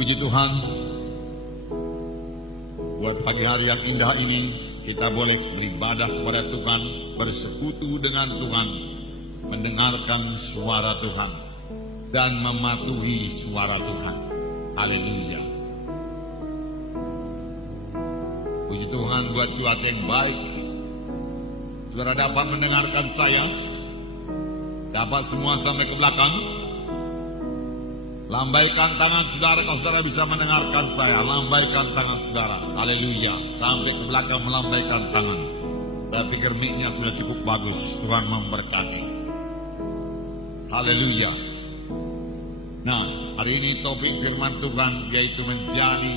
Puji Tuhan, buat pagi hari yang indah ini kita boleh beribadah kepada Tuhan, bersekutu dengan Tuhan, mendengarkan suara Tuhan dan mematuhi suara Tuhan. Haleluya. Puji Tuhan buat cuaca yang baik. Saudara dapat mendengarkan saya? Dapat semua sampai ke belakang? Lambaikan tangan saudara kalau saudara bisa mendengarkan saya. Lambaikan tangan saudara. Haleluya. Sampai ke belakang melambaikan tangan. Saya pikir mic-nya sudah cukup bagus. Tuhan memberkati. Haleluya. Nah, hari ini topik firman Tuhan yaitu menjadi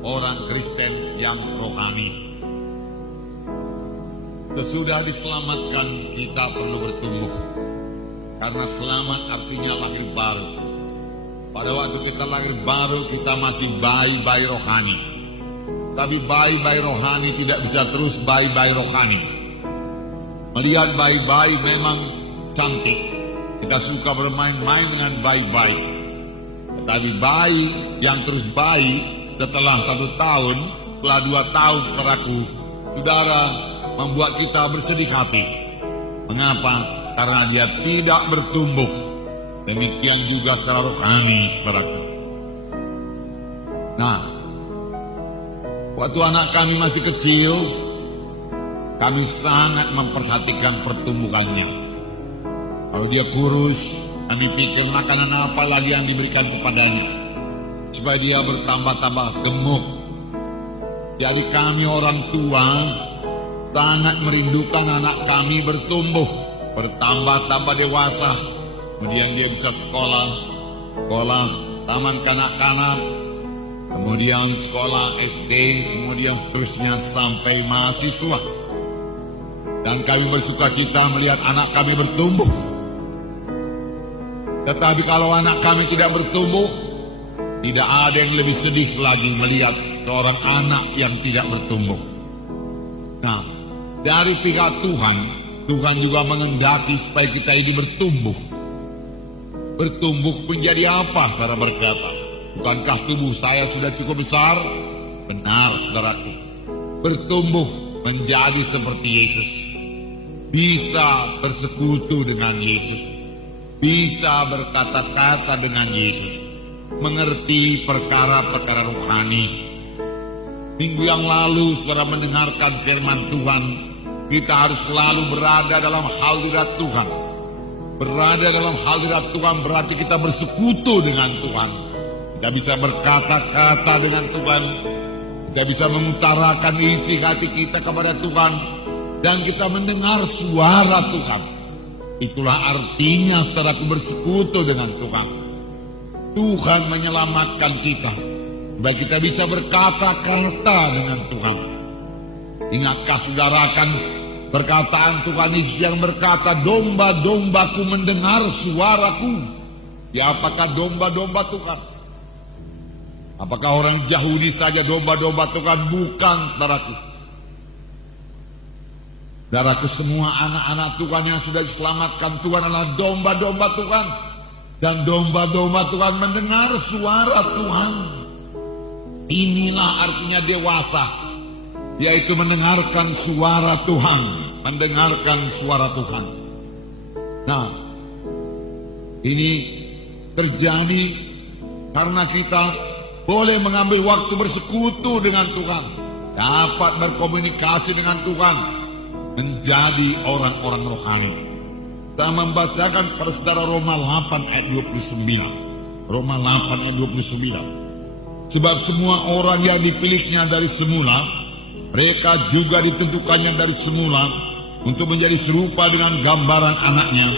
orang Kristen yang rohani. Sesudah diselamatkan kita perlu bertumbuh. Karena selamat artinya lahir baru. Pada waktu kita lahir baru kita masih bayi-bayi rohani. Tapi bayi-bayi rohani tidak bisa terus bayi-bayi rohani. Melihat bayi-bayi memang cantik. Kita suka bermain-main dengan bayi-bayi. Tetapi bayi yang terus bayi setelah 1 tahun, setelah 2 tahun saudaraku, saudara membuat kita bersedih hati. Mengapa? Karena dia tidak bertumbuh. Demikian juga secara rohani, saudaraku. Nah, waktu anak kami masih kecil, kami sangat memperhatikan pertumbuhannya. Kalau dia kurus, kami pikir makanan apa lagi yang diberikan kepadanya, supaya dia bertambah-tambah gemuk. Jadi kami orang tua sangat merindukan anak kami bertumbuh, bertambah-tambah dewasa. Kemudian dia bisa sekolah taman kanak-kanak, kemudian sekolah SD, kemudian seterusnya sampai mahasiswa. Dan kami bersuka cita melihat anak kami bertumbuh. Tetapi kalau anak kami tidak bertumbuh, tidak ada yang lebih sedih lagi melihat seorang anak yang tidak bertumbuh. Nah, dari pihak Tuhan juga mengendaki supaya kita ini bertumbuh. Bertumbuh menjadi apa? Saudara berkata, bukankah tubuh saya sudah cukup besar? Benar, saudaraku. Bertumbuh menjadi seperti Yesus. Bisa bersekutu dengan Yesus. Bisa berkata-kata dengan Yesus. Mengerti perkara-perkara rohani. Minggu yang lalu saudara mendengarkan firman Tuhan. Kita harus selalu berada dalam hadirat Tuhan. Berada dalam hadirat Tuhan berarti kita bersekutu dengan Tuhan. Kita bisa berkata-kata dengan Tuhan. Kita bisa mengutarakan isi hati kita kepada Tuhan. Dan kita mendengar suara Tuhan. Itulah artinya saudaraku bersekutu dengan Tuhan. Tuhan menyelamatkan kita. Supaya kita bisa berkata-kata dengan Tuhan. Ingatkah saudara akan perkataan Tuhan Yesus yang berkata, domba-dombaku mendengar suaraku. Ya, apakah domba-domba Tuhan? Apakah orang Yahudi saja domba-domba Tuhan? Bukan, saudaraku. Saudaraku, semua anak-anak Tuhan yang sudah diselamatkan Tuhan adalah domba-domba Tuhan. Dan domba-domba Tuhan mendengar suara Tuhan. Inilah artinya dewasa. Yaitu mendengarkan suara Tuhan. Mendengarkan suara Tuhan. Nah, ini terjadi karena kita boleh mengambil waktu bersekutu dengan Tuhan. Dapat berkomunikasi dengan Tuhan. Menjadi orang-orang rohani. Kita membacakan pada saudara Roma 8 ayat 29. Roma 8 ayat 29. Sebab semua orang yang dipilihnya dari semula, mereka juga ditentukannya dari semula untuk menjadi serupa dengan gambaran anaknya,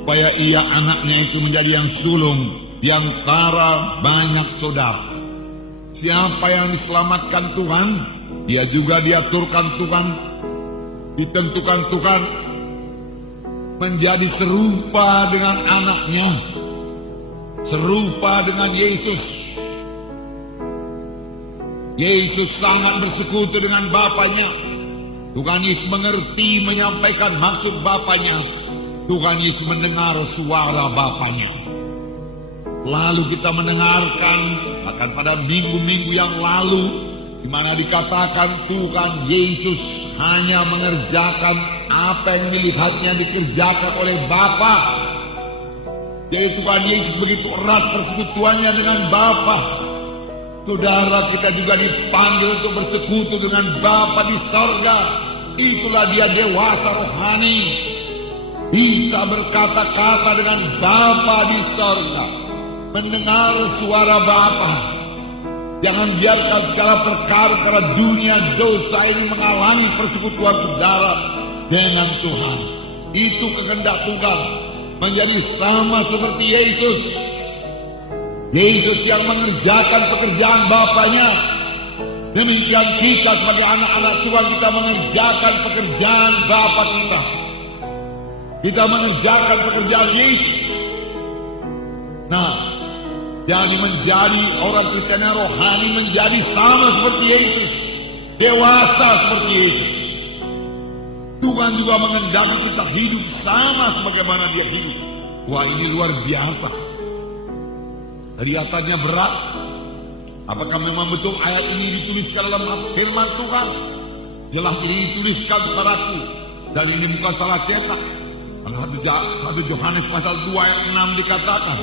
supaya ia anaknya itu menjadi yang sulung di antara banyak saudara. Siapa yang diselamatkan Tuhan, dia juga diaturkan Tuhan, ditentukan Tuhan menjadi serupa dengan anaknya, serupa dengan Yesus. Yesus sangat bersekutu dengan Bapanya. Tuhan Yesus mengerti menyampaikan maksud Bapanya. Tuhan Yesus mendengar suara Bapanya. Lalu kita mendengarkan bahkan pada minggu-minggu yang lalu, di mana dikatakan Tuhan Yesus hanya mengerjakan apa yang dilihatnya dikerjakan oleh Bapa. Jadi Tuhan Yesus begitu erat persekutuannya dengan Bapa. Saudara, kita juga dipanggil untuk bersekutu dengan Bapa di sorga. Itulah dia dewasa rohani, bisa berkata-kata dengan Bapa di sorga, mendengar suara Bapa. Jangan biarkan segala perkara dunia dosa ini menghalangi persekutuan saudara dengan Tuhan. Itu kehendak Tuhan, menjadi sama seperti Yesus. Yesus yang mengerjakan pekerjaan Bapanya. Demikian kita sebagai anak-anak Tuhan, kita mengerjakan pekerjaan Bapa kita. Kita mengerjakan pekerjaan Yesus. Nah, jadi menjadi orang Kristen yang rohani, menjadi sama seperti Yesus, dewasa seperti Yesus. Tuhan juga mengendaki kita hidup sama sebagaimana dia hidup. Wah, ini luar biasa. Kelihatannya berat. Apakah memang betul ayat ini dituliskan dalam firman Tuhan? Jelas ini dituliskan kepadaku, dan ini bukan salah cetak. 1 Yohanes pasal 2 ayat 6 dikatakan,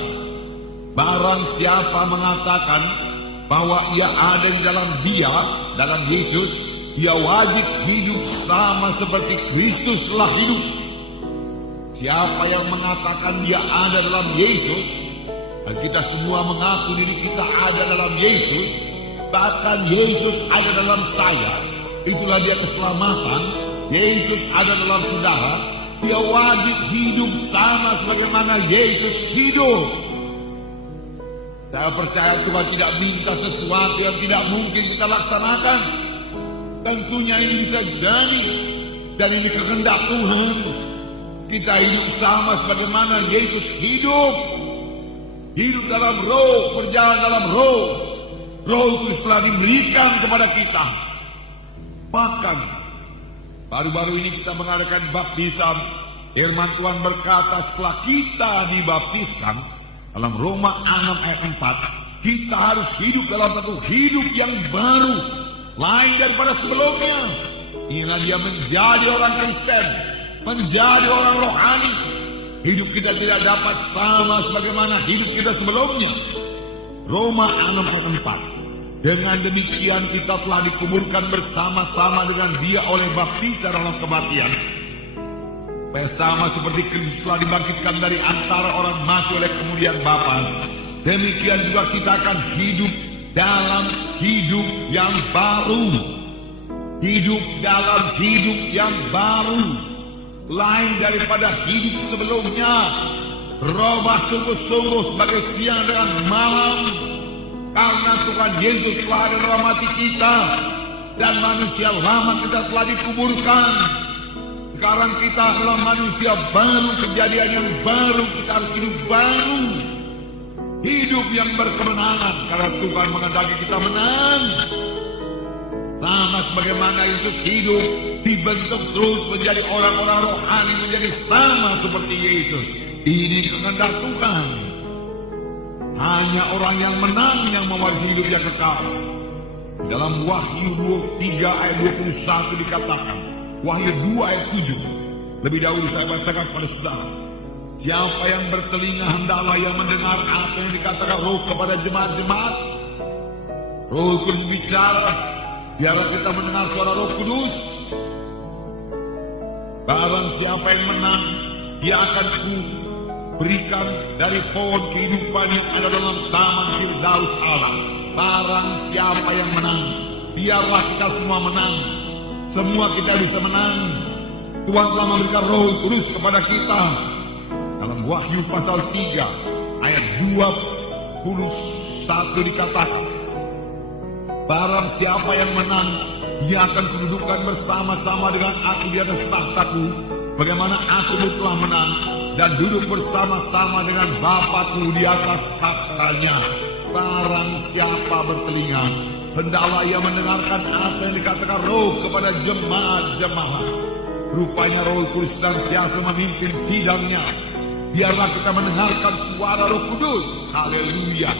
barang siapa mengatakan bahwa ia ada di dalam dia, dalam Yesus, dia wajib hidup sama seperti Kristus telah hidup. Siapa yang mengatakan dia ada dalam Yesus, dan kita semua mengaku diri kita ada dalam Yesus, bahkan Yesus ada dalam saya, itulah dia keselamatan. Yesus ada dalam saudara, dia wajib hidup sama sebagaimana Yesus hidup. Saya percaya Tuhan tidak minta sesuatu yang tidak mungkin kita laksanakan. Tentunya ini bisa jadi, dan ini kehendak Tuhan. Kita hidup sama sebagaimana Yesus hidup. Hidup dalam roh, berjalan dalam roh. Roh itu telah diberikan kepada kita. Bahkan baru-baru ini kita mengadakan baptisan. Firman Tuhan berkata, setelah kita dibaptiskan, dalam Roma 6 ayat 4, kita harus hidup dalam satu hidup yang baru, lain daripada sebelumnya. Inilah dia menjadi orang Kristen, menjadi orang rohani. Hidup kita tidak dapat sama sebagaimana hidup kita sebelumnya. Roma 6 ayat 4. Dengan demikian kita telah dikuburkan bersama-sama dengan dia oleh baptisan dalam kematian, supaya sama seperti Kristus telah dibangkitkan dari antara orang mati oleh kemudian Bapa, demikian juga kita akan hidup dalam hidup yang baru. Hidup dalam hidup yang baru, lain daripada hidup sebelumnya. Robah sungguh-sungguh sebagai siang dengan malam, karena Tuhan Yesus telah ada dalam hati kita, dan manusia lama kita telah dikuburkan. Sekarang kita adalah manusia baru, kejadian yang baru, kita harus hidup baru. Hidup yang berkemenangan, karena Tuhan menghendaki kita menang. Sama sebagaimana Yesus hidup, dibentuk terus menjadi orang-orang rohani, menjadi sama seperti Yesus. Ini kehendak Tuhan. Hanya orang yang menang yang mewarisi hidup yang kekal. Dalam Wahyu 3 ayat 21 dikatakan, Wahyu 2 ayat 7. Lebih dahulu saya bacakan pada saudara. Siapa yang bertelinga hendaklah yang mendengar apa yang dikatakan Roh kepada jemaat-jemaat. Roh Kudus bicara, biarlah kita mendengar suara Roh Kudus. Barang siapa yang menang, dia akan berikan dari pohon kehidupan yang ada dalam taman Firdaus Allah. Barang siapa yang menang, biarlah kita semua menang. Semua kita bisa menang. Tuhan telah memberikan Roh Kudus kepada kita. Dalam Wahyu pasal 3 ayat 21 dikatakan, barang siapa yang menang, dia akan kedudukan bersama-sama dengan aku di atas tahtaku, bagaimana aku telah menang dan duduk bersama-sama dengan Bapakku di atas tahtanya. Barang siapa bertelinga, hendaklah ia mendengarkan apa yang dikatakan Roh kepada jemaat-jemaat. Rupanya Roh Kudus senantiasa memimpin sidangnya. Biarlah kita mendengarkan suara Roh Kudus. Haleluya.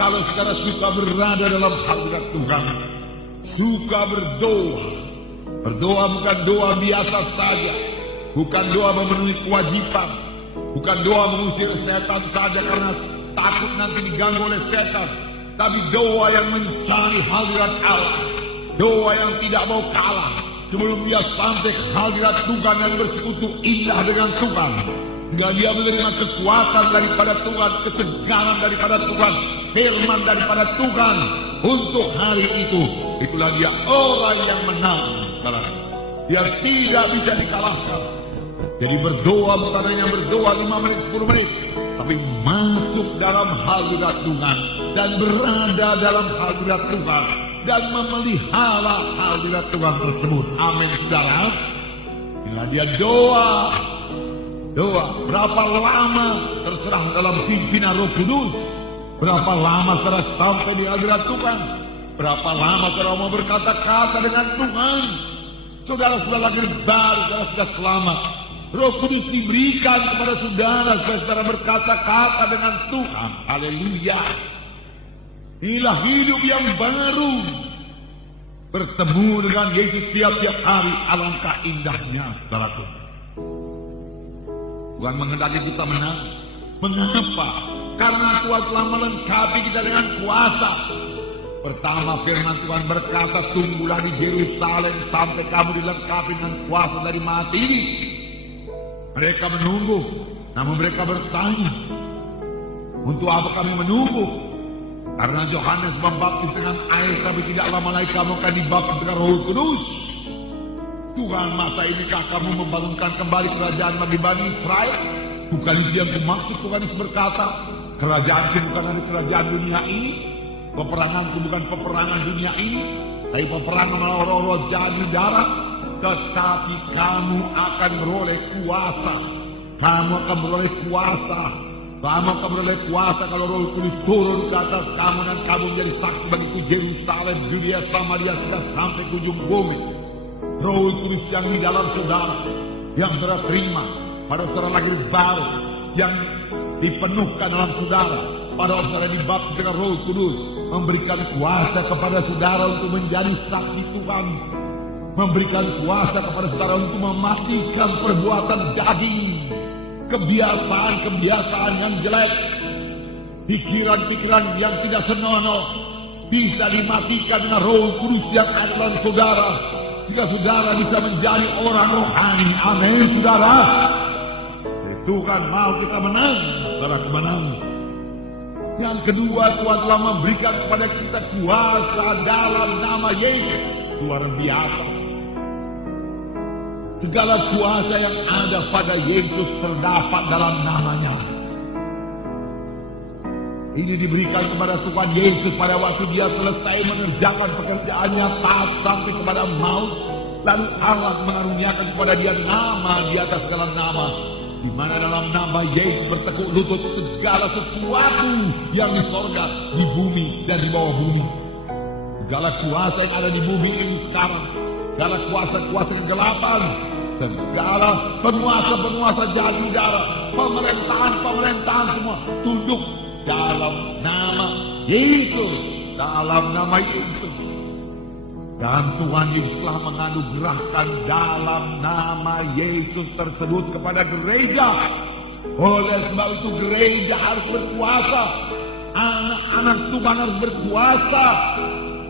Kalau saudara suka berada dalam hadirat Tuhan, suka berdoa. Berdoa bukan doa biasa saja, bukan doa memenuhi kewajiban, bukan doa mengusir setan saja karena takut nanti diganggu oleh setan, tapi doa yang mencari hadirat Allah, doa yang tidak mau kalah sebelum dia sampai ke hadirat Tuhan dan bersekutu indah dengan Tuhan. Hingga dia menerima kekuatan daripada Tuhan, kesegaran daripada Tuhan, firman daripada Tuhan untuk hari itu. Itulah dia orang yang menang. Dia tidak bisa dikalahkan. Jadi berdoa bukan hanya berdoa 5 menit 10 menit, tapi masuk dalam hadirat Tuhan dan berada dalam hadirat Tuhan dan memelihara hadirat Tuhan tersebut. Amin, saudara. Inilah dia doa. Berapa lama terserah dalam pimpinan Roh Kudus. Berapa lama saudara sampai di hadirat Tuhan. Berapa lama saudara mau berkata-kata dengan Tuhan. Saudara sudah lahir baru, saudara sudah selamat. Roh Kudus diberikan kepada saudara supaya saudara berkata-kata dengan Tuhan. Haleluya. Inilah hidup yang baru. Bertemu dengan Yesus tiap-tiap hari. Alangkah indahnya, saudaraku. Tuhan menghendaki kita menang. Mengapa? Karena Tuhan telah melengkapi kita dengan kuasa. Pertama, firman Tuhan berkata, tunggulah di Yerusalem sampai kamu dilengkapi dengan kuasa dari Maha Tinggi. Mereka menunggu, namun mereka bertanya, untuk apa kami menunggu? Karena Yohanes membaptis dengan air, tapi tidak lama lagi kamu akan dibaptis dengan Roh Kudus. Tuhan, masa inikah kamu membangunkan kembali kerajaan bagi Bani Israel? Bukan itu yang dimaksud. Tuhan Yesus berkata, kerajaanku bukan dari kerajaan dunia ini, peperanganku bukan peperangan dunia ini, tapi peperangan melawan roh-roh jahat di darat. Tetapi kamu akan beroleh kuasa. Kamu akan beroleh kuasa. Kamu akan beroleh kuasa kalau Roh Kudus turun ke atas kamu dan kamu menjadi saksi bagiku Yerusalem, Judea, Samaria, sudah sampai ke ujung bumi. Roh Kudus yang di dalam saudara, yang saudara terima pada saudara lahir baru, yang dipenuhkan dalam saudara pada saudara dibaptis dengan Roh Kudus, memberikan kuasa kepada saudara untuk menjadi saksi Tuhan, memberikan kuasa kepada saudara untuk mematikan perbuatan daging, kebiasaan-kebiasaan yang jelek, pikiran-pikiran yang tidak senonoh, bisa dimatikan dengan Roh Kudus yang ada dalam saudara, sehingga saudara bisa menjadi orang rohani. Amin, saudara. Tuhan mau kita menang, saudara, menang. Yang kedua, Tuhan telah memberikan kepada kita kuasa dalam nama Yesus. Luar biasa. Segala kuasa yang ada pada Yesus terdapat dalam namanya. Ini diberikan kepada Tuhan Yesus pada waktu dia selesai mengerjakan pekerjaannya taat sampai kepada maut. Lalu Allah mengaruniakan kepada dia nama di atas segala nama, di mana dalam nama Yesus bertekuk lutut segala sesuatu yang di sorga, di bumi, dan di bawah bumi. Segala kuasa yang ada di bumi ini sekarang, segala kuasa-kuasa kegelapan, segala penguasa-penguasa jahat udara, pemerintahan-pemerintahan semua tunduk dalam nama Yesus, dalam nama Yesus. Dan Tuhan Yesus telah menganugerahkan dalam nama Yesus tersebut kepada gereja. Oleh sebab itu gereja harus berkuasa, anak-anak Tuhan harus berkuasa.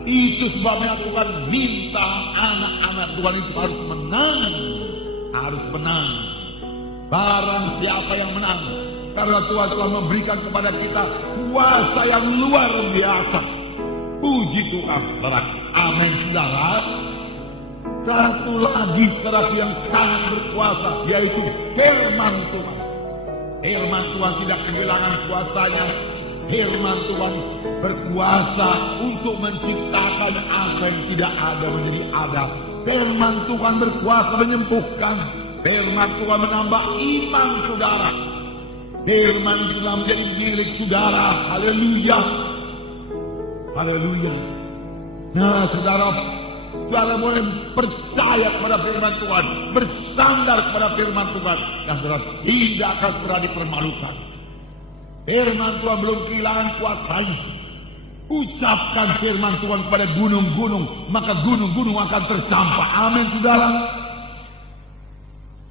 Itu sebabnya Tuhan minta anak-anak Tuhan itu harus menang. Harus menang. Barang siapa yang menang, karena Tuhan telah memberikan kepada kita kuasa yang luar biasa. Puji Tuhan, saudara. Amin, saudara. Satu lagi saudara yang sangat berkuasa, yaitu firman Tuhan. Firman Tuhan tidak kehilangan kuasanya. Firman Tuhan berkuasa untuk menciptakan apa yang tidak ada menjadi ada. Firman Tuhan berkuasa menyembuhkan. Firman Tuhan menambah iman saudara. Firman Tuhan menjadi milik saudara. Haleluya. Haleluya. Nah, saudara boleh percaya kepada firman Tuhan, bersandar kepada firman Tuhan, yang saudara tidak akan pernah dipermalukan. Firman Tuhan belum kehilangan kuasanya. Ucapkan firman Tuhan kepada gunung-gunung, maka gunung-gunung akan tersampak. Amin, saudara.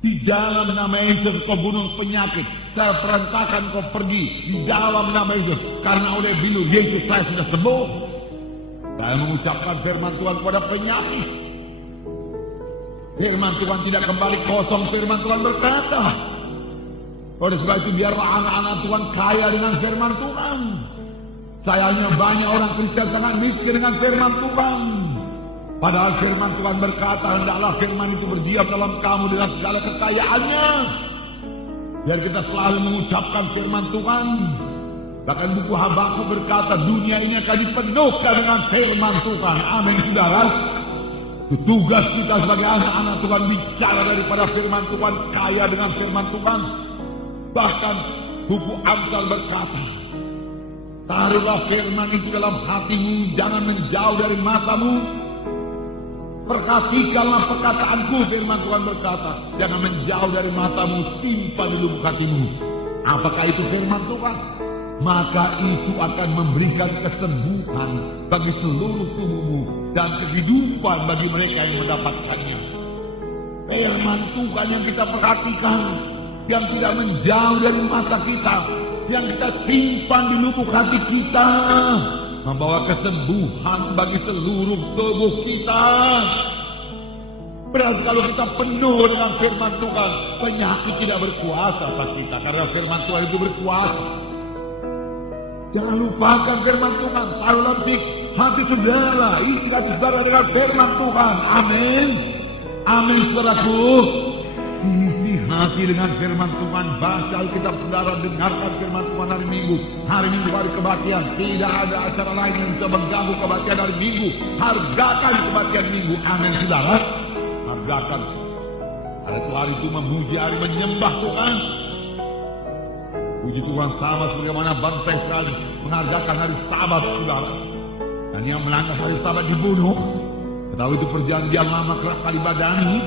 Di dalam nama Yesus kau gunung penyakit, saya perintahkan kau pergi di dalam nama Yesus. Karena oleh bilu Yesus saya sudah sembuh. Saya mengucapkan firman Tuhan kepada penyakit. Firman Tuhan tidak kembali kosong. Firman Tuhan berkata, oleh sebab itu biarlah anak-anak Tuhan kaya dengan firman Tuhan. Sayangnya banyak orang Kristen sangat miskin dengan firman Tuhan. Padahal firman Tuhan berkata, hendaklah firman itu berdiam dalam kamu dengan segala kekayaannya. Biar kita selalu mengucapkan firman Tuhan. Bahkan buku Habakuk berkata, dunia ini akan dipenuhkan dengan firman Tuhan. Amin, saudara. Tugas kita sebagai anak-anak Tuhan bicara daripada firman Tuhan, kaya dengan firman Tuhan. Bahkan buku Amsal berkata, taruhlah firman itu dalam hatimu, jangan menjauh dari matamu. Perhatikanlah perkataanku, firman Tuhan berkata, jangan menjauh dari matamu, simpan di lubuk hatimu. Apakah itu firman Tuhan? Maka itu akan memberikan kesembuhan bagi seluruh tubuhmu dan kehidupan bagi mereka yang mendapatkannya. Firman Tuhan yang kita perhatikan, yang tidak menjauh dari mata kita, yang kita simpan di lubuk hati kita, membawa kesembuhan bagi seluruh tubuh kita. Berarti kalau kita penuh dengan firman Tuhan, penyakit tidak berkuasa atas kita, karena firman Tuhan itu berkuasa. Jangan lupakan firman Tuhan, taruhlah di hati saudara, isi hati saudara dengan firman Tuhan. Amin. Amin, saudaraku. Isi hati dengan firman Tuhan. Baca Alkitab saudara, dengarkan firman Tuhan hari Minggu. Hari Minggu hari kebaktian. Tidak ada acara lain yang bisa mengganggu kebaktian hari Minggu. Hargakan kebaktian Minggu. Amin, saudara. Hargakan. Hari itu hari itu memuji, hari menyembah Tuhan. Puji Tuhan, sama sebagaimana bangsa Israel menghargakan hari Sabat, saudara. Dan yang melanggar hari Sabat dibunuh. Ketahui itu perjanjian lama kerap kali badani.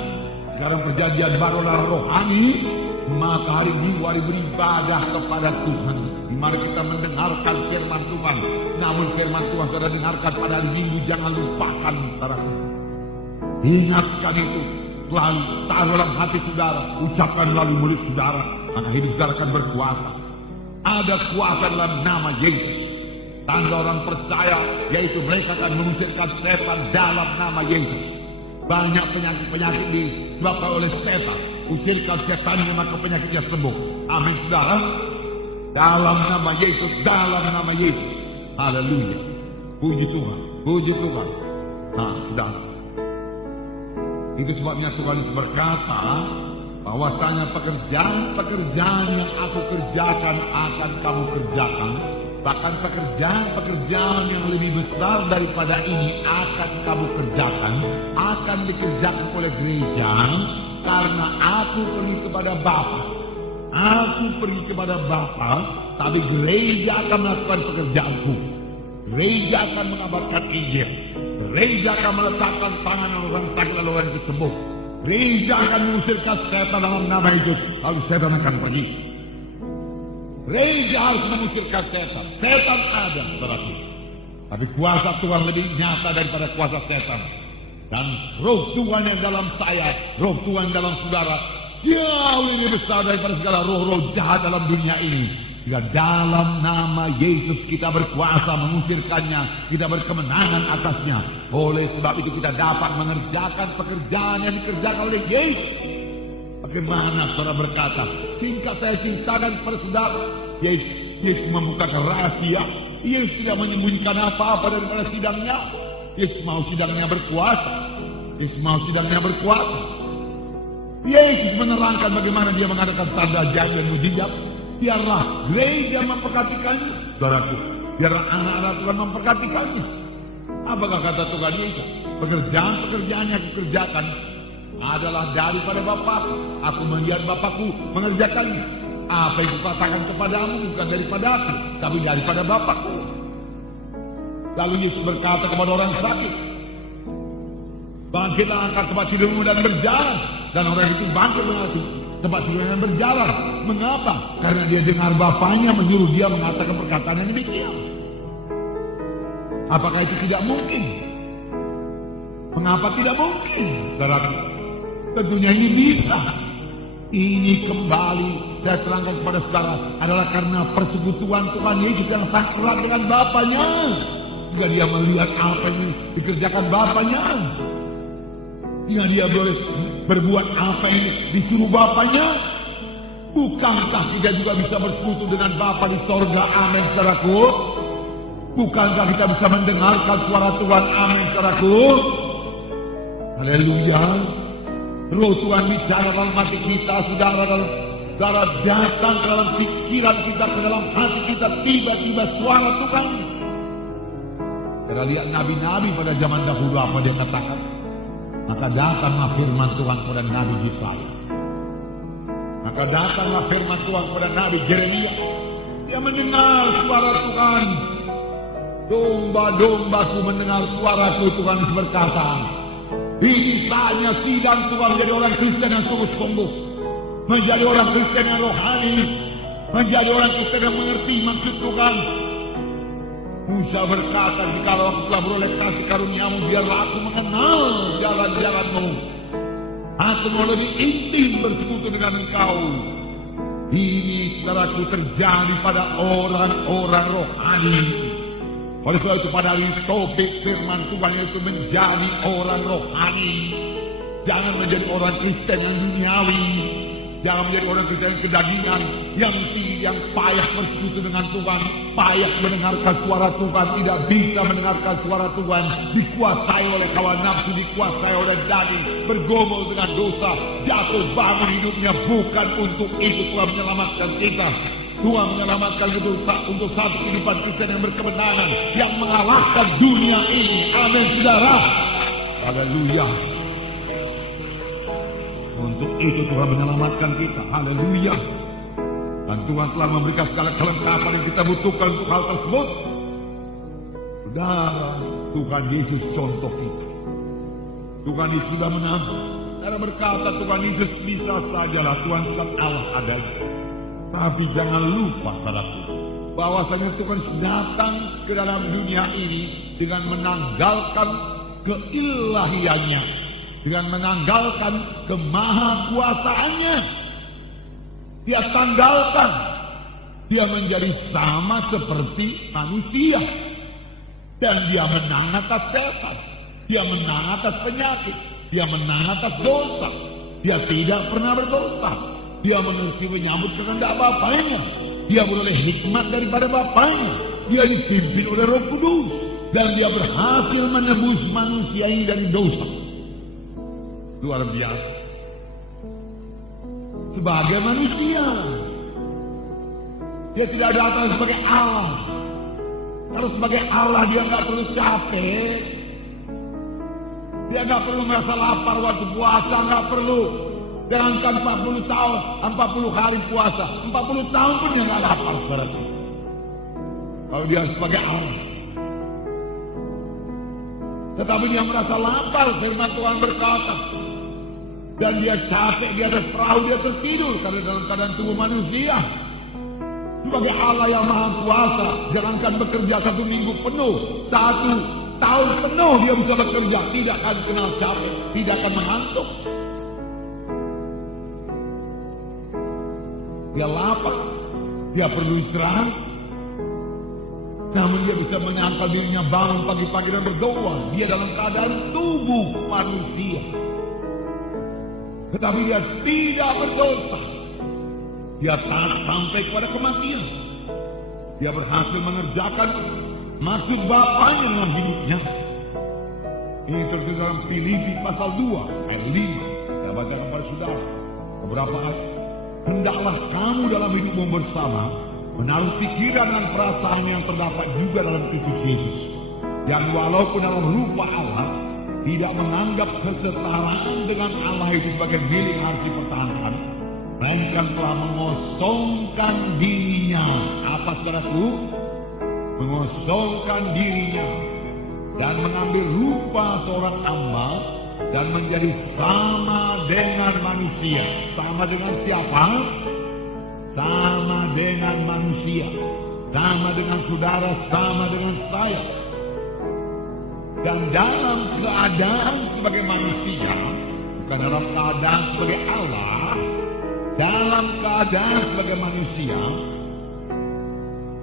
Sekarang perjanjian baru adalah rohani. Maka hari Minggu hari beribadah kepada Tuhan, di mana kita mendengarkan firman Tuhan. Namun firman Tuhan sudah dengarkan pada hari Minggu, jangan lupakan, saudara. Ingatkan itu selalu, taruh dalam hati saudara, ucapkan melalui mulut saudara, maka hidup saudara akan berkuasa. Ada kuasa dalam nama Yesus. Tanda orang percaya yaitu mereka akan mengusirkan setan dalam nama Yesus. Banyak penyakit-penyakit disebabkan oleh setan. Usirkan setan, maka penyakitnya sembuh. Amin, saudara. Dalam nama Yesus, dalam nama Yesus. Haleluya. Puji Tuhan, puji Tuhan. Nah, saudara, itu sebabnya Tuhan berkata bahwasanya pekerjaan-pekerjaan yang aku kerjakan akan kamu kerjakan. Bahkan pekerjaan-pekerjaan yang lebih besar daripada ini akan kamu kerjakan, akan dikerjakan oleh gereja, karena aku pergi kepada Bapa. Aku pergi kepada Bapa, tapi gereja akan melakukan pekerjaanku. Gereja akan mengabarkan Injil. Gereja akan meletakkan tangan orang sakit lalu orang itu sembuh. Gereja akan mengusirkan setan dalam nama Yesus, lalu setan akan pergi. Gereja harus mengusirkan setan. Setan ada, saudaraku. Tapi kuasa Tuhan lebih nyata daripada kuasa setan. Dan roh Tuhan yang dalam saya, roh Tuhan dalam saudara, jauh lebih besar daripada segala roh-roh jahat dalam dunia ini. Jika dalam nama Yesus kita berkuasa mengusirkannya, kita berkemenangan atasnya. Oleh sebab itu kita dapat mengerjakan pekerjaan yang dikerjakan oleh Yesus. Bagaimana saudara berkata, singkat saya ceritakan kepada saudara, Yesus membukakan rahasia. Yesus tidak menyembunyikan apa-apa daripada sidangnya. Yesus mau sidangnya berkuasa. Yesus mau sidangnya berkuasa. Yesus menerangkan bagaimana dia mengadakan tanda ajaib dan mujizat. Biarlah gereja memperhatikannya, saudaraku. Biarlah anak-anak Tuhan memperhatikannya. Apakah kata Tuhan Yesus? Pekerjaan-pekerjaan yang aku kerjakan adalah daripada Bapa. Aku melihat Bapakku mengerjakannya. Apa yang kukatakan kepadamu bukan daripada aku, tapi daripada Bapakku. Lalu Yesus berkata kepada orang sakit, bangkitlah, angkat tempat tidurmu dan berjalan. Dan orang itu bangkit mengangkat tempat tidurnya dan berjalan. Mengapa? Karena dia dengar Bapaknya menyuruh dia mengatakan perkataan yang demikian. Apakah itu tidak mungkin? Mengapa tidak mungkin? Saudaraku, tentunya ini bisa. Ini kembali saya terangkan kepada saudara adalah karena persekutuan Tuhan Yesus yang sangat erat dengan Bapanya. Jika dia melihat apa yang dikerjakan Bapanya, jika dia boleh berbuat apa yang disuruh Bapanya, bukankah kita juga bisa bersekutu dengan Bapa di sorga? Amin, saudaraku. Bukankah kita bisa mendengarkan suara Tuhan? Amin, saudaraku. Haleluya. Roh Tuhan bicara dalam hati kita, saudara, datang ke dalam pikiran kita, ke dalam hati kita, tiba-tiba suara Tuhan. Kita lihat nabi-nabi pada zaman dahulu apa dia katakan. Maka datanglah firman Tuhan kepada Nabi Yesaya. Maka datanglah firman Tuhan kepada Nabi Yeremia. Dia mendengar suara Tuhan. Domba-dombaku mendengar suaraku, Tuhan berkata. Ini saatnya sidang Tuhan menjadi orang Kristen yang sungguh-sungguh, menjadi orang Kristen yang rohani, menjadi orang Kristen yang mengerti maksud Tuhan. Musa berkata, jikalau aku telah beroleh kasih karuniamu, biarlah aku mengenal jalan-jalanmu. Aku mau lebih intim bersekutu dengan engkau. Ini saudaraku terjadi pada orang-orang rohani. Oleh sebab itu pada hari topik firman Tuhan itu menjadi orang rohani. Jangan menjadi orang Kristen yang duniawi. Jangan menjadi orang Kristen yang kedagingan, yang payah bersekutu dengan Tuhan, payah mendengarkan suara Tuhan, tidak bisa mendengarkan suara Tuhan, dikuasai oleh hawa nafsu, dikuasai oleh daging, bergumul dengan dosa, jatuh bangun hidupnya. Bukan untuk itu Tuhan menyelamatkan kita. Tuhan menyelamatkan itu untuk satu kehidupan Kristen yang berkemenangan, yang mengalahkan dunia ini. Amin, saudara. Haleluya. Untuk itu Tuhan menyelamatkan kita. Haleluya. Dan Tuhan telah memberikan segala kelengkapan yang kita butuhkan untuk hal tersebut. Saudara, Tuhan Yesus contoh kita. Tuhan Yesus sudah menang. Karena berkata Tuhan Yesus bisa sajalah Tuhan sedang Allah adanya. Tapi jangan lupa, saudaraku, bahwasanya Tuhan datang ke dalam dunia ini dengan menanggalkan keilahiannya, dengan menanggalkan kemahakuasaannya. Dia tanggalkan, dia menjadi sama seperti manusia, dan dia menang atas setan, dia menang atas penyakit, dia menang atas dosa. Dia tidak pernah berdosa. Dia mengerti menyambut kehendak Bapaknya. Dia beroleh hikmat daripada Bapaknya. Dia dipimpin oleh Roh Kudus. Dan dia berhasil menebus manusia ini dari dosa. Luar biasa. Sebagai manusia, dia tidak datang sebagai Allah. Kalau sebagai Allah dia nggak perlu capek. Dia nggak perlu merasa lapar waktu puasa, nggak perlu. Jangankan 40 tahun, 40 hari puasa, 40 tahun pun dia nggak lapar, saudara. Kalau dia sebagai Allah. Tetapi dia merasa lapar, firman Tuhan berkata. Dan dia capek di atas perahu, dia tertidur karena dalam keadaan tubuh manusia. Sebagai Allah yang maha kuasa, jangankan bekerja 1 minggu penuh, 1 tahun penuh dia bisa bekerja, tidak akan kenal capek, tidak akan mengantuk. Dia lapar, dia perlu istirahat. Namun dia bisa menyangkal dirinya bangun pagi-pagi dan berdoa. Dia dalam keadaan tubuh manusia. Tetapi dia tidak berdosa. Dia taat sampai kepada kematian. Dia berhasil mengerjakan maksud Bapaknya dalam hidupnya. Ini tertulis dalam Filipi pasal 2 ayat 5. Saya baca kepada saudara beberapa ayat. Hendaklah kamu dalam hidupmu bersama menaruh pikiran dan perasaan yang terdapat juga dalam Kristus Yesus, yang walaupun dalam rupa Allah tidak menganggap kesetaraan dengan Allah itu sebagai milik harus dipertahankan, melainkan telah mengosongkan dirinya. Apa saudaraku? Mengosongkan dirinya dan mengambil rupa seorang hamba dan menjadi sama dengan manusia. Sama dengan siapa? Sama dengan manusia. Sama dengan saudara, sama dengan saya. Dan dalam keadaan sebagai manusia, bukan dalam keadaan sebagai Allah, dalam keadaan sebagai manusia,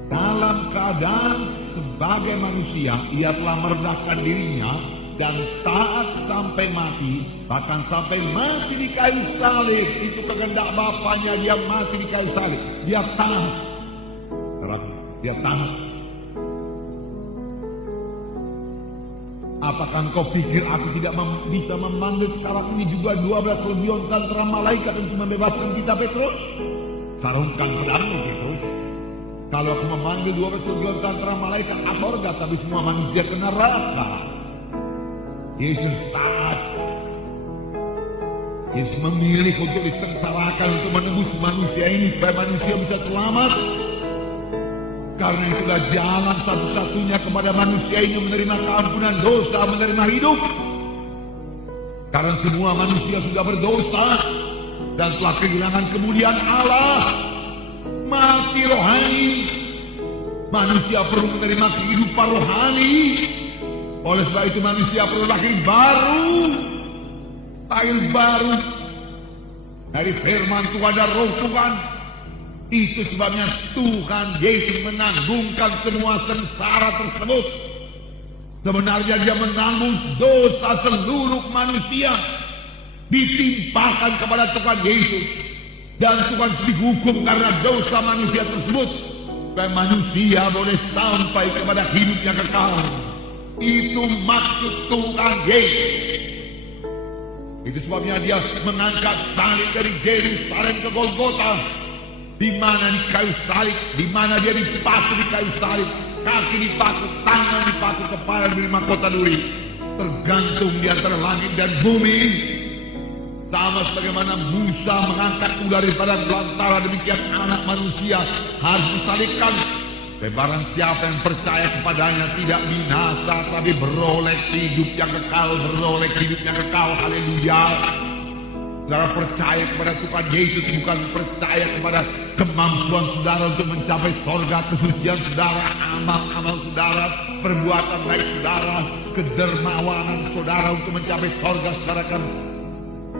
dalam keadaan sebagai manusia, ia telah merendahkan dirinya dan taat sampai mati, bahkan sampai mati di kayu salib. Itu kehendak Bapaknya, dia mati di kayu salib. Dia taat. Dia taat. Apakah engkau pikir aku tidak bisa memanggil sekarang ini juga 12 legion tentara malaikat untuk membebaskan kita, Petrus? Sarungkan pedangmu, Petrus. Kalau aku memanggil 12 legion tentara malaikat, surga, tapi semua manusia ke neraka. Yesus taat. Yesus memilih untuk disengsarakan untuk menebus manusia ini supaya manusia bisa selamat. Karena itulah jalan satu-satunya kepada manusia ini menerima keampunan dosa, menerima hidup. Karena semua manusia sudah berdosa dan telah kehilangan kemuliaan Allah. Mati rohani. Manusia perlu menerima kehidupan rohani. Oleh sebab itu manusia perlu lahir baru. Lahir baru. Dari firman Tuhan dan roh Tuhan. Itu sebabnya Tuhan Yesus menanggungkan semua sengsara tersebut. Sebenarnya dia menanggung dosa seluruh manusia. Ditimpakan kepada Tuhan Yesus. Dan Tuhan dihukum karena dosa manusia tersebut. Supaya manusia boleh sampai kepada hidup yang kekal. Itu maksud Tuhan Yesus. Itu sebabnya dia mengangkat salib dari Yerusalem ke Golgota. Di mana di kayu salib, di mana dia dipaku di kayu salib, kaki dipaku, tangan dipaku, kepala diberi mahkota duri, tergantung di antara langit dan bumi. Sama sebagaimana Musa mengangkat ular daripada belantara, demikian anak manusia harus disalibkan. Barang siapa yang percaya kepadanya tidak binasa, tapi beroleh hidup yang kekal, beroleh hidup yang kekal. Haleluya. Saudara percaya kepada Tuhan Yesus, bukan percaya kepada kemampuan saudara untuk mencapai surga, kesucian saudara, amal-amal saudara, perbuatan baik saudara, kedermawanan saudara untuk mencapai surga. Saudara kan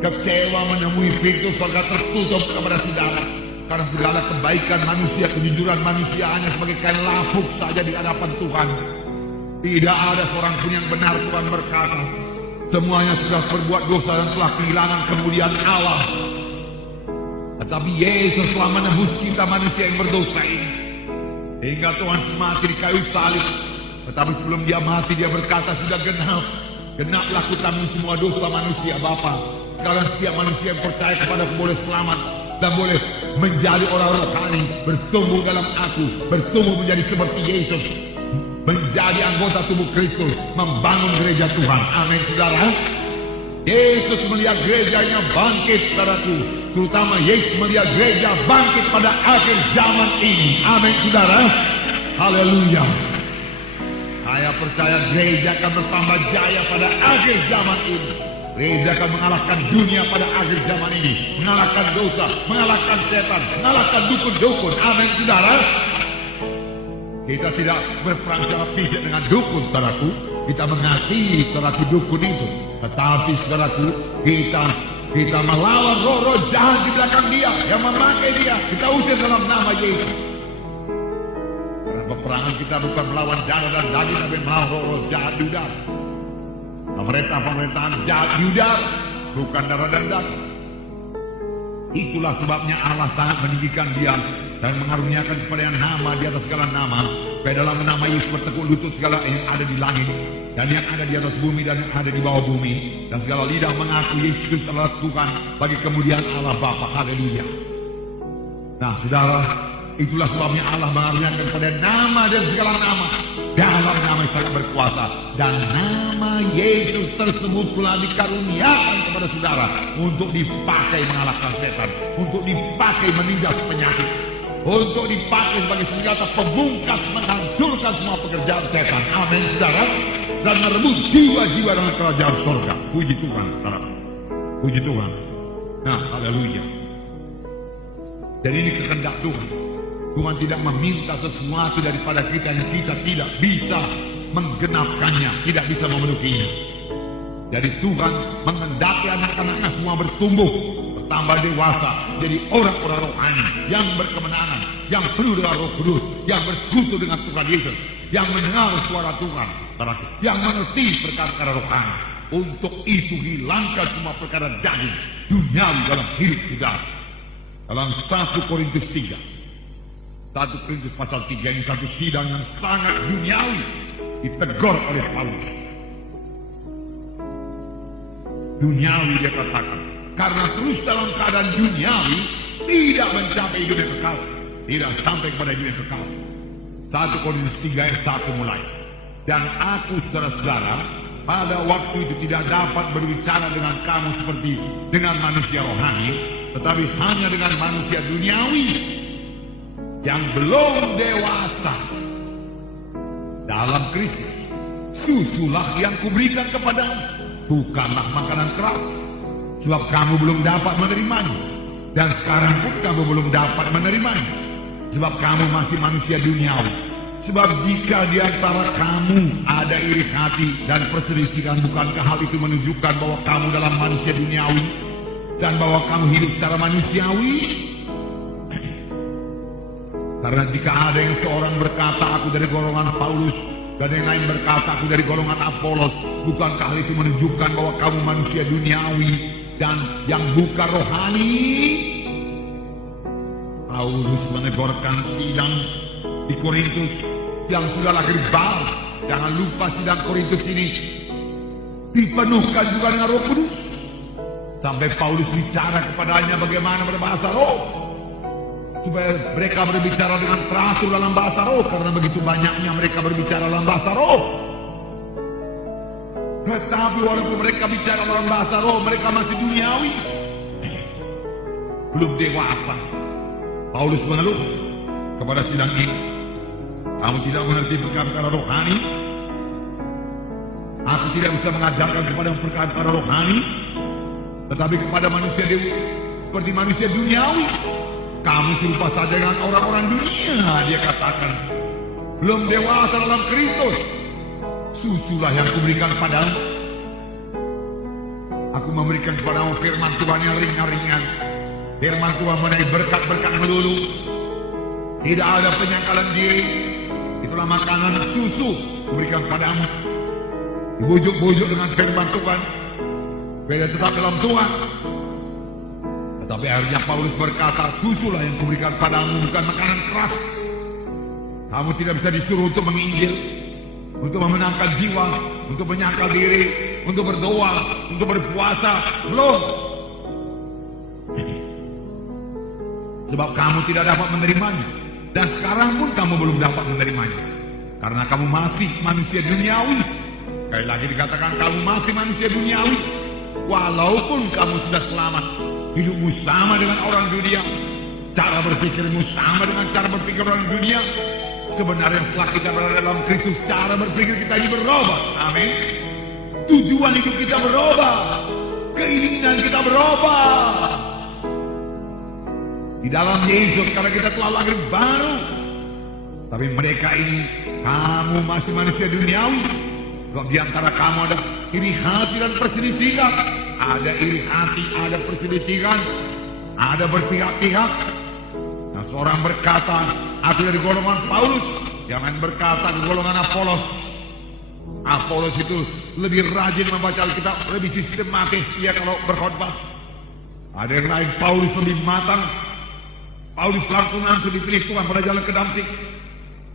kecewa menemui pintu surga tertutup kepada saudara. Karena segala kebaikan manusia, kejujuran manusia hanya sebagai kain lapuk saja di hadapan Tuhan. Tidak ada seorang pun yang benar, Tuhan berkata. Semuanya sudah berbuat dosa dan telah kehilangan kemuliaan Allah. Tetapi Yesus telah menebus kita manusia yang berdosa ini. Hingga Tuhan mati di kayu salib. Tetapi sebelum dia mati, dia berkata, sudah genap. Genaplah kutanggung semua dosa manusia, Bapa. Sekarang setiap manusia yang percaya kepadaku boleh selamat. Dan boleh menjadi orang rohani. Bertumbuh dalam aku. Bertumbuh menjadi seperti Yesus. Menjadi anggota tubuh Kristus, membangun gereja Tuhan. Amin, saudara. Yesus melihat gerejanya bangkit, saudaraku. Terutama Yesus melihat gereja bangkit pada akhir zaman ini. Amin, saudara. Haleluya. Saya percaya gereja akan bertambah jaya pada akhir zaman ini. Gereja akan mengalahkan dunia pada akhir zaman ini. Mengalahkan dosa, mengalahkan setan, mengalahkan dukun-dukun. Amin, saudara. Kita tidak berperang secara fisik dengan dukun, saudaraku. Kita mengasihi saudaraku dukun itu. Tetapi saudaraku, kita melawan roh-roh jahat di belakang dia, yang memakai dia. Kita usir dalam nama Yesus. Karena peperangan kita bukan melawan darah dan daging, tapi melawan roh-roh jahat di udara. Pemerintahan jahat di udara, bukan darah dan daging. Itulah sebabnya Allah sangat meninggikan dia dan mengaruniakan kepada nama di atas segala nama. Supaya dalam nama Yesus bertekuk lutut segala yang ada di langit dan yang ada di atas bumi dan yang ada di bawah bumi. Dan segala lidah mengaku Yesus Kristus adalah Tuhan bagi kemuliaan Allah Bapa. Haleluya. Nah, saudara, itulah sebabnya Allah mengaruniakan kepada nama dan segala nama. Dalam nama yang sangat berkuasa. Dan nama Yesus tersebut telah dikaruniakan kepada saudara untuk dipakai mengalahkan setan, untuk dipakai menindas penyakit, untuk dipakai sebagai senjata pembungkas menghancurkan semua pekerjaan setan. Amin, saudara. Dan merebut jiwa-jiwa dalam kerajaan surga. Puji Tuhan, saudara. Puji Tuhan. Nah, haleluya. Dan ini kehendak Tuhan. Tuhan tidak meminta sesuatu daripada kita yang kita tidak bisa menggenapkannya, tidak bisa memenuhinya. Jadi Tuhan mengendaki anak-anaknya semua bertumbuh, bertambah dewasa, jadi orang-orang rohani yang berkemenangan, yang penuh dengan Roh Kudus, yang bersekutu dengan Tuhan Yesus, yang mendengar suara Tuhan, yang mengerti perkara-perkara rohani. Untuk itu hilangkan semua perkara daging, duniawi dalam hidup saudara. Dalam 1 Korintus 3, 1 Korintus pasal 3 ini satu sidang yang sangat duniawi ditegur oleh Paulus. Duniawi dia katakan, karena terus dalam keadaan duniawi tidak mencapai hidup yang kekal, tidak sampai kepada hidup yang kekal. 1 Korintus 3 ayat 1 mulai. Dan aku saudara-saudara pada waktu itu tidak dapat berbicara dengan kamu seperti dengan manusia rohani, tetapi hanya dengan manusia duniawi yang belum dewasa dalam Kristus. Susulah yang kuberikan kepadamu, bukanlah makanan keras, sebab kamu belum dapat menerimanya, dan sekarang pun kamu belum dapat menerimanya, sebab kamu masih manusia duniawi. Sebab jika di antara kamu ada iri hati dan perselisihan, bukankah hal itu menunjukkan bahwa kamu dalam manusia duniawi dan bahwa kamu hidup secara manusiawi? Karena jika ada yang seorang berkata aku dari golongan Paulus, dan yang lain berkata aku dari golongan Apolos, bukankah hal itu menunjukkan bahwa kamu manusia duniawi dan yang bukan rohani? Paulus menegurkan sidang di Korintus yang sudah lahir baru. Jangan lupa sidang Korintus ini dipenuhkan juga dengan Roh Kudus. Sampai Paulus bicara kepadanya bagaimana berbahasa roh, supaya mereka berbicara dengan teratur dalam bahasa roh, karena begitu banyaknya mereka berbicara dalam bahasa roh. Tetapi walaupun mereka bicara dalam bahasa roh, mereka masih duniawi, belum dewasa. Paulus mengeluh kepada sidang ini, kamu tidak mengerti perkara-perkara rohani. Aku tidak bisa mengajarkan kepada perkara-perkara rohani, tetapi kepada manusia seperti manusia duniawi. Kamu serupa saja dengan orang-orang dunia, dia katakan. Belum dewasa dalam Kristus. Susulah yang kuberikan padamu. Aku memberikan kepadamu firman Tuhan yang ringan-ringan. Firman Tuhan mengenai berkat-berkat melulu. Tidak ada penyangkalan diri. Itulah makanan susu kuberikan padamu. Dibujuk-bujuk dengan firman Tuhan. Beda tetap dalam Tuhan. Tetapi akhirnya Paulus berkata, susulah yang kuberikan padamu, bukan makanan keras. Kamu tidak bisa disuruh untuk menginjil, untuk memenangkan jiwa, untuk menyangkal diri, untuk berdoa, untuk berpuasa. Belum. Sebab kamu tidak dapat menerimanya. Dan sekarang pun kamu belum dapat menerimanya. Karena kamu masih manusia duniawi. Sekali lagi dikatakan kamu masih manusia duniawi. Walaupun kamu sudah selamat, hidupmu sama dengan orang dunia, cara berpikirmu sama dengan cara berpikir orang dunia. Sebenarnya setelah kita berada dalam Kristus, cara berpikir kita ini berubah. Amin. Tujuan hidup kita berubah, keinginan kita berubah di dalam Yesus, karena kita telah lahir baru. Tapi mereka ini, kamu masih manusia duniawi. Sebab di antara kamu ada iri hati dan perselisihan. Ada iri hati, ada perselisihan, ada berpihak-pihak. Nah, seorang berkata, aku dari golongan Paulus. Jangan berkata ke golongan Apolos. Apolos itu lebih rajin membaca Alkitab, lebih sistematis dia kalau berkhotbah. Ada yang lain, Paulus lebih matang. Paulus langsung dipilih Tuhan pada jalan ke Damsik.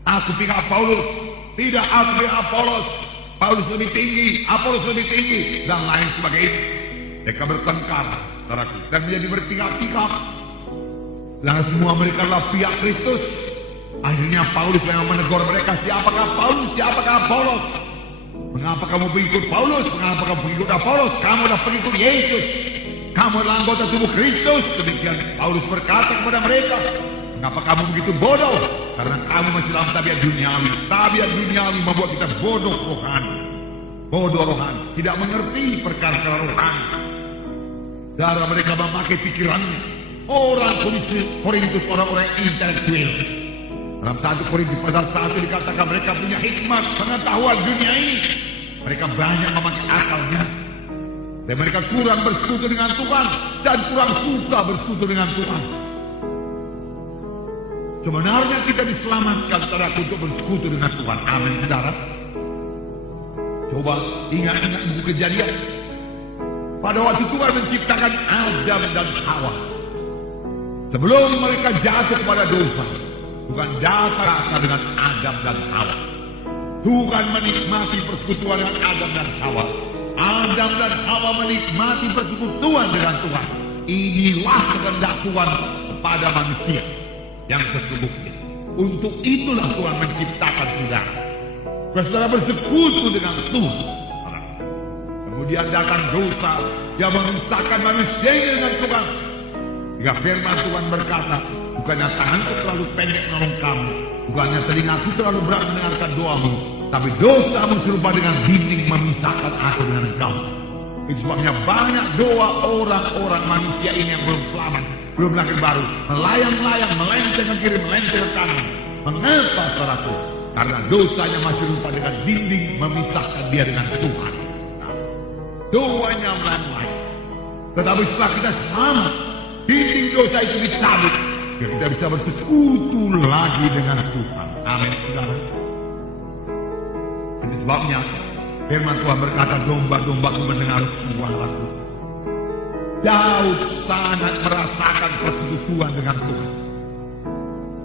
Aku pihak Paulus. Tidak, aku pihak Apolos. Paulus lebih tinggi, Apolos lebih tinggi, dan lain sebagainya. Mereka bertengkar, dan menjadi berpihak-pihak. Dan semua mereka adalah pihak Kristus. Akhirnya Paulus yang menegur mereka, siapakah Paulus, siapakah Apolos? Mengapa kamu pengikut Paulus? Mengapa kamu pengikut Apolos? Kamu adalah pengikut Yesus. Kamu adalah anggota tubuh Kristus. Demikian Paulus berkata kepada mereka. Mengapa kamu begitu bodoh? Karena kamu masih dalam tabiat duniawi. Tabiat duniawi membuat kita bodoh rohani. Bodoh rohani. Tidak mengerti perkara-perkara rohani. Darah mereka memakai pikirannya. Orang Korintus, orang-orang intelektual. Dalam 1 Korintus pasal 1 dikatakan mereka punya hikmat, pengetahuan dunia ini. Mereka banyak memakai akalnya. Dan mereka kurang bersekutu dengan Tuhan dan kurang suka bersekutu dengan Tuhan. Sebenarnya kita diselamatkan saudara untuk bersekutu dengan Tuhan. Amin, saudara. Coba ingat-ingat buku Kejadian. Pada waktu Tuhan menciptakan Adam dan Hawa, sebelum mereka jatuh pada dosa, Tuhan datang dengan Adam dan Hawa. Tuhan menikmati persekutuan dengan Adam dan Hawa. Adam dan Hawa menikmati persekutuan dengan Tuhan. Inilah kehendak Tuhan kepada manusia yang sesungguhnya. Untuk itulah Tuhan menciptakan saudara. Saudara bersekutu dengan Tuhan. Kemudian datang dosa yang merusakkan manusia dengan Tuhan. Jika firman Tuhan berkata, bukannya tanganku terlalu pendek menolong kamu, bukannya telingaku terlalu berat mendengarkan doamu, tapi dosamu serupa dengan dinding memisahkan aku dengan engkau. Itu sebabnya banyak doa orang-orang manusia ini yang belum selamat, belum lahir baru, melayang-layang, melenceng ke kiri, melenceng ke kanan. Mengapa saudaraku? Karena dosanya masih serupa dengan dinding memisahkan dia dengan Tuhan. Doanya melayang-layang. Tetapi setelah kita selamat, dinding dosa itu dicabut, kita bisa bersekutu lagi dengan Tuhan. Amin, saudara. Itu sebabnya firman Tuhan berkata, domba-dombaku mendengar suaraku. Daud sangat merasakan persekutuan dengan Tuhan.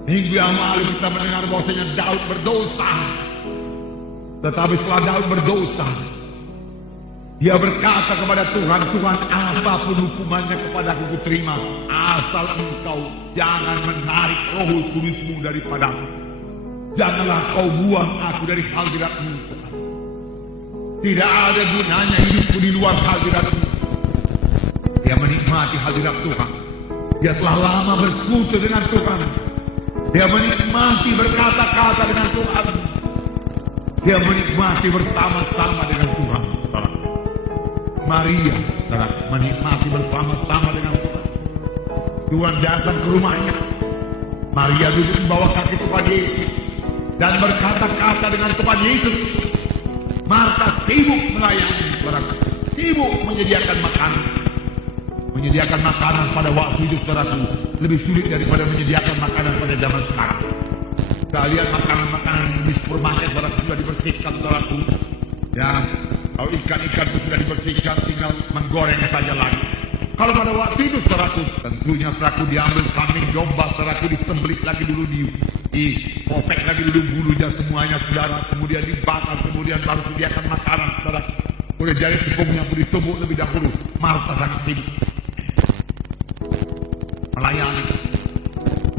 Minggu yang lalu kita mendengar bahwasanya Daud berdosa. Tetapi setelah Daud berdosa, dia berkata kepada Tuhan, Tuhan, apapun hukumannya kepadaku kuterima, asal engkau jangan menarik Roh Kudus-Mu daripadaku. Janganlah kau buang aku dari hadirat-Mu, Tuhan. Tidak ada gunanya hidupku di luar hadirat-Mu. Dia menikmati hadirat Tuhan. Dia telah lama bersekutu dengan Tuhan. Dia menikmati berkata-kata dengan Tuhan. Dia menikmati bersama-sama dengan Tuhan. Maria menikmati bersama-sama dengan Tuhan. Tuhan datang ke rumahnya. Maria duduk di bawah kaki Tuhan Yesus dan berkata-kata dengan Tuhan Yesus. Marta sibuk melayani, sibuk menyediakan makanan. Menyediakan makanan pada waktu hidup saudaraku lebih sulit daripada menyediakan makanan pada zaman sekarang. Kita lihat makanan-makanan di supermarket saudaraku sudah dibersihkan saudaraku. Ya, kalau ikan-ikan itu sudah dibersihkan, tinggal menggorengnya saja lagi. Kalau pada waktu itu saudaraku, tentunya saudaraku diambil kambing domba, saudaraku disembelih lagi dulu, dipopek lagi dulu bulunya semuanya saudara, kemudian dibakar, kemudian baru sediakan makanan saudara. Udah jari tepungnya pun ditumbuk lebih dahulu. Marta sangat sibuk melayani.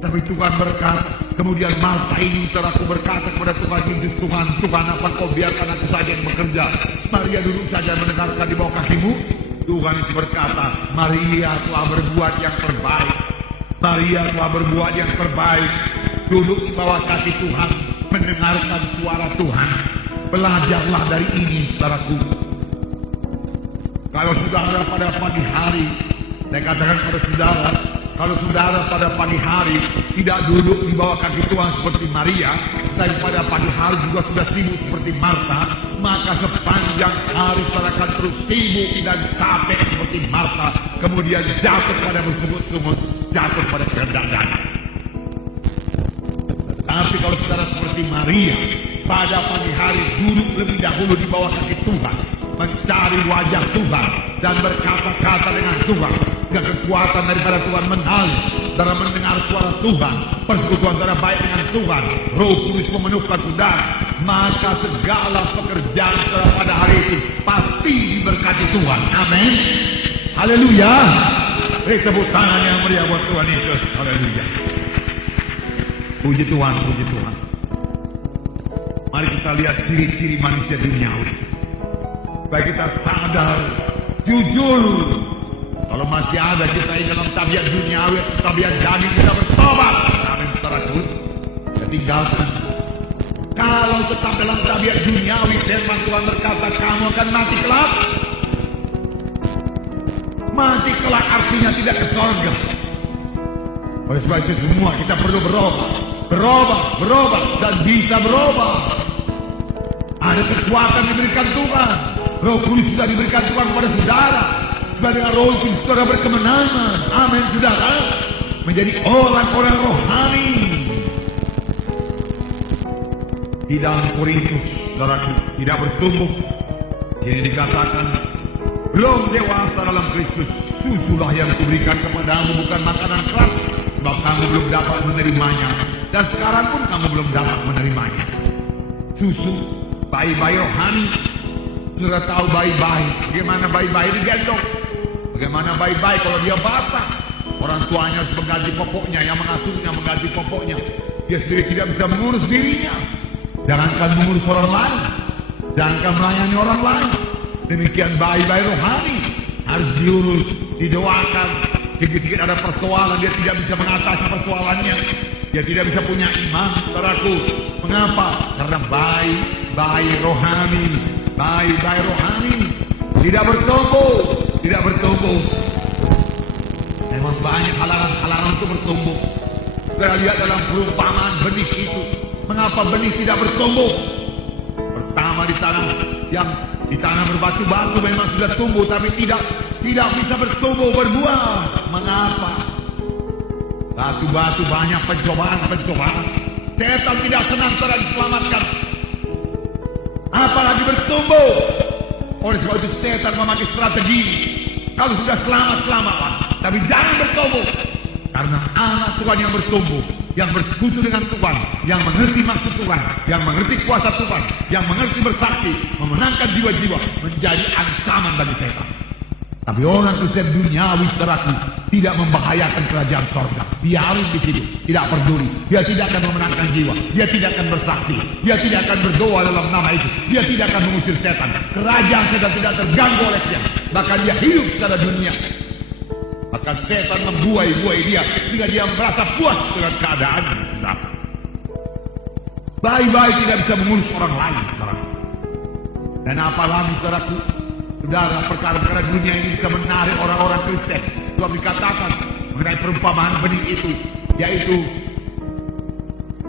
Tapi Tuhan berkata, kemudian Marta ini saudaraku berkata kepada Tuhan Yesus, Tuhan, apa kau biarkan aku saja yang bekerja? Maria duduk saja mendengarkan di bawah kakimu. Tuhan Yesus berkata, Maria telah berbuat yang terbaik. Maria telah berbuat yang terbaik. Duduk di bawah kaki Tuhan, mendengarkan suara Tuhan. Belajarlah dari ini, saudaraku. Kalau saudara pada pagi hari, saya katakan pada saudara, kalau saudara pada pagi hari tidak duduk di bawah kaki Tuhan seperti Maria, dan pada pagi hari juga sudah sibuk seperti Marta, maka sepanjang hari saudara akan terus sibuk dan capek seperti Marta, kemudian jatuh pada bersungut-sungut, jatuh pada kehendak dana. Tapi kalau saudara seperti Maria, pada pagi hari duduk lebih dahulu di bawah kaki Tuhan, mencari wajah Tuhan dan berkata-kata dengan Tuhan, kekuatan daripada Tuhan mengalir dalam mendengar suara Tuhan, persekutuan saudara baik dengan Tuhan, Roh Kudus memenuhkan saudara, maka segala pekerjaan saudara pada hari itu pasti diberkati Tuhan. Amin. Haleluya. Beri tepuk tangan yang meriah buat Tuhan Yesus. Haleluya. Puji Tuhan, puji Tuhan. Mari kita lihat ciri-ciri manusia duniawi. Baik kita sadar, jujur. Kalau masih ada kita yang dalam tabiat duniawi, tabiat jadi kita bertobat. Amin, saudaraku. Kita tinggalkan. Kalau tetap dalam tabiat duniawi, firman Tuhan berkata, kamu akan mati kelak. Mati kelak artinya tidak ke surga. Oleh sebab itu semua kita perlu berubah, dan bisa berubah. Ada kekuatan diberikan Tuhan. Roh Kudus sudah diberikan Tuhan kepada saudara. Sebab dengan Roh Kudus saudara berkemenangan. Amin, saudara. Menjadi orang-orang rohani. Di dalam Korintus, saudara, tidak bertumbuh. Jadi dikatakan, belum dewasa dalam Kristus, susulah yang kuberikan kepadamu, bukan makanan keras, sebab kamu belum dapat menerimanya, dan sekarang pun kamu belum dapat menerimanya. Susu, bayi-bayi rohani, sudah tahu bayi-bayi, bagaimana bayi-bayi digendong, bagaimana bayi-bayi kalau dia basah, orang tuanya harus mengganti popoknya, yang mengasuhnya mengganti popoknya, dia sendiri tidak bisa mengurus dirinya, jangankan mengurus orang lain, jangankan melayani orang lain. Demikian bayi-bayi rohani harus diurus, didoakan. Sedikit-sedikit ada persoalan, dia tidak bisa mengatasi persoalannya, dia tidak bisa punya iman, saudaraku. Mengapa? Karena bayi-bayi rohani tidak bertumbuh. Memang banyak halangan untuk bertumbuh. Kita lihat dalam perumpamaan benih itu, mengapa benih tidak bertumbuh? Pertama di tanah berbatu-batu memang sudah tumbuh, tapi tidak bisa bertumbuh, berbuah. Mengapa? Batu-batu banyak pencobaan. Setan tidak senang telah diselamatkan, apalagi bertumbuh. Oleh sebab itu setan memakai strategi, kalau sudah selamatlah, tapi jangan bertumbuh. Karena anak Tuhan yang bertumbuh, yang bersekutu dengan Tuhan, yang mengerti maksud Tuhan, yang mengerti kuasa Tuhan, yang mengerti bersaksi, memenangkan jiwa-jiwa, menjadi ancaman bagi setan. Tapi orang Kristen duniawi, saudaraku, tidak membahayakan kerajaan sorga. Biarin di situ, tidak peduli. Dia tidak akan memenangkan jiwa, dia tidak akan bersaksi, dia tidak akan berdoa dalam nama itu, dia tidak akan mengusir setan. Kerajaan setan tidak terganggu oleh dia, bahkan dia hidup secara dunia. Maka setan membuai-buai dia sehingga dia merasa puas dengan keadaannya. Baik-baik tidak bisa mengurus orang lain, saudara. Dan apalagi, saudaraku, saudara, perkara-perkara dunia ini bisa menarik orang-orang Kristen. Tuhan dikatakan mengenai perumpamaan benih itu, yaitu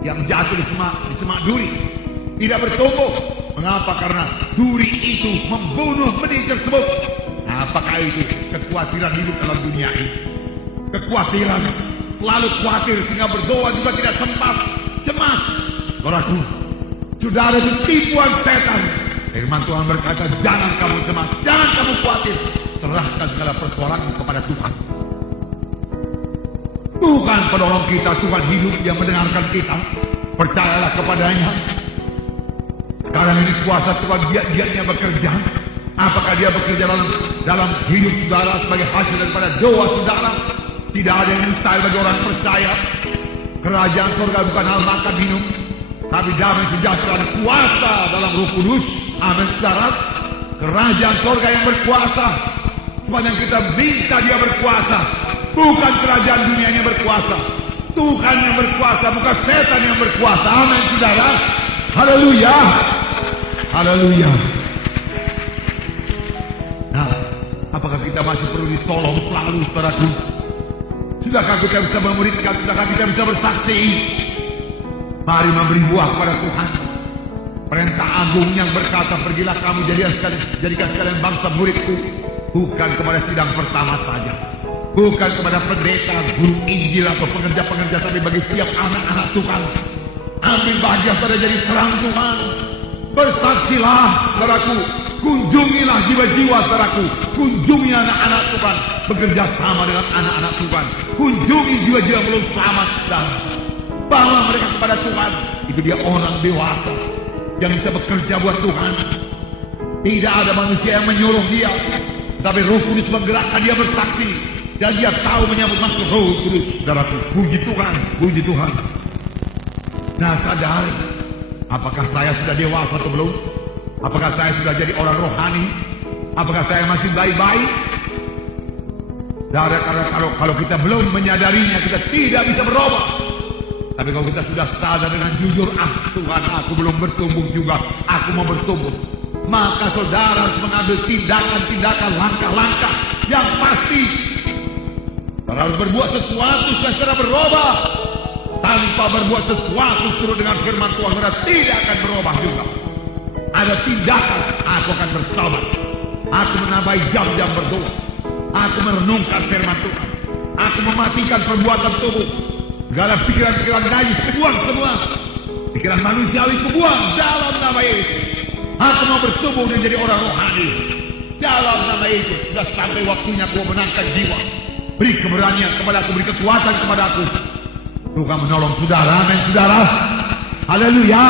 yang jatuh di semak duri, tidak bertumbuh. Mengapa? Karena duri itu membunuh benih tersebut. Apakah itu kekhawatiran hidup dalam dunia ini? Kekhawatiran, selalu khawatir sehingga berdoa juga tidak sempat, cemas. Saudaraku, saudara, itu tipuan setan. Firman Tuhan berkata, jangan kamu cemas, jangan kamu khawatir, serahkan segala persoalanmu kepada Tuhan. Tuhan penolong kita, Tuhan hidup yang mendengarkan kita. Percayalah kepadanya. Sekarang ini kuasa Tuhan giat-giatnya bekerja. Apakah dia bekerja dalam hidup saudara sebagai hasil daripada doa saudara? Tidak ada yang mustahil bagi orang percaya. Kerajaan surga bukan hal makan minum, tapi damai sejahtera dan kuasa dalam Roh Kudus. Amin, saudara. Kerajaan surga yang berkuasa. Sepanjang kita minta dia berkuasa, bukan kerajaan dunia yang berkuasa. Tuhan yang berkuasa, bukan setan yang berkuasa. Amin, saudara. Haleluya. Haleluya. Nah, apakah kita masih perlu ditolong selalu, saudaraku? Sudahkah kita bisa memuridkan? Sudahkah kita bisa bersaksi? Mari memberi buah kepada Tuhan. Perintah agung yang berkata, pergilah kamu jadikan sekalian bangsa muridku. Bukan kepada sidang pertama saja, bukan kepada pendeta, guru Injil atau pengerja-pengerja, tapi bagi setiap anak-anak Tuhan. Ambil bahagia pada jadi terang Tuhan. Bersaksilah, saudaraku. Kunjungilah jiwa-jiwa, saudaraku. Kunjungi anak-anak Tuhan. Bekerja sama dengan anak-anak Tuhan. Kunjungi jiwa-jiwa yang belum selamat, dan bawa mereka kepada Tuhan. Itu dia orang dewasa yang bisa bekerja buat Tuhan. Tidak ada manusia yang menyuruh dia, tapi Roh Kudus menggerakkan dia bersaksi. Dan dia tahu menyambut maksud Roh Kudus, saudaraku. Puji Tuhan, puji Tuhan. Nah, sadari, apakah saya sudah dewasa atau belum? Apakah saya sudah jadi orang rohani? Apakah saya masih bayi-bayi? Karena kalau kita belum menyadarinya, kita tidak bisa berubah. Tapi kalau kita sudah sadar dengan jujur, Tuhan, aku belum bertumbuh juga, aku mau bertumbuh. Maka saudara harus mengambil tindakan-tindakan, langkah-langkah yang pasti. Saudara harus berbuat sesuatu supaya saudara berubah. tanpa berbuat sesuatu seturut dengan firman Tuhan, saudara tidak akan berubah juga. Ada tindakan, aku akan bertobat. Aku menambahi jam-jam berdoa. Aku merenungkan firman Tuhan. Aku mematikan perbuatan tubuh. Segala pikiran-pikiran najis kubuang semua. Pikiran manusiawi kubuang dalam nama Yesus. Aku mau bertumbuh dan jadi orang rohani dalam nama Yesus. Sudah sampai waktunya aku menangkan jiwa. Beri keberanian kepada aku, beri kekuatan kepada aku. Tuhan menolong saudara, amin saudara. Haleluya.